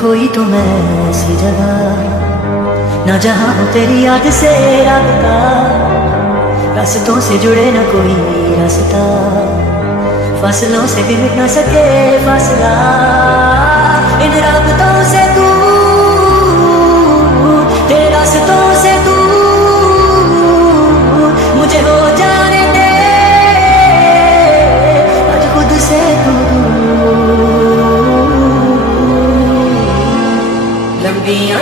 कोई तो मैं ऐसी जगह, ना जहाँ हो तेरी याद से राबता, रास्तों से जुड़े ना कोई रास्ता, फासलों से भी मिट ना सके फासला, इन राबतों से तू, तेरे रास्तों से तू मुझे हो जाने दे, आज खुद से तू दूर। लंबियां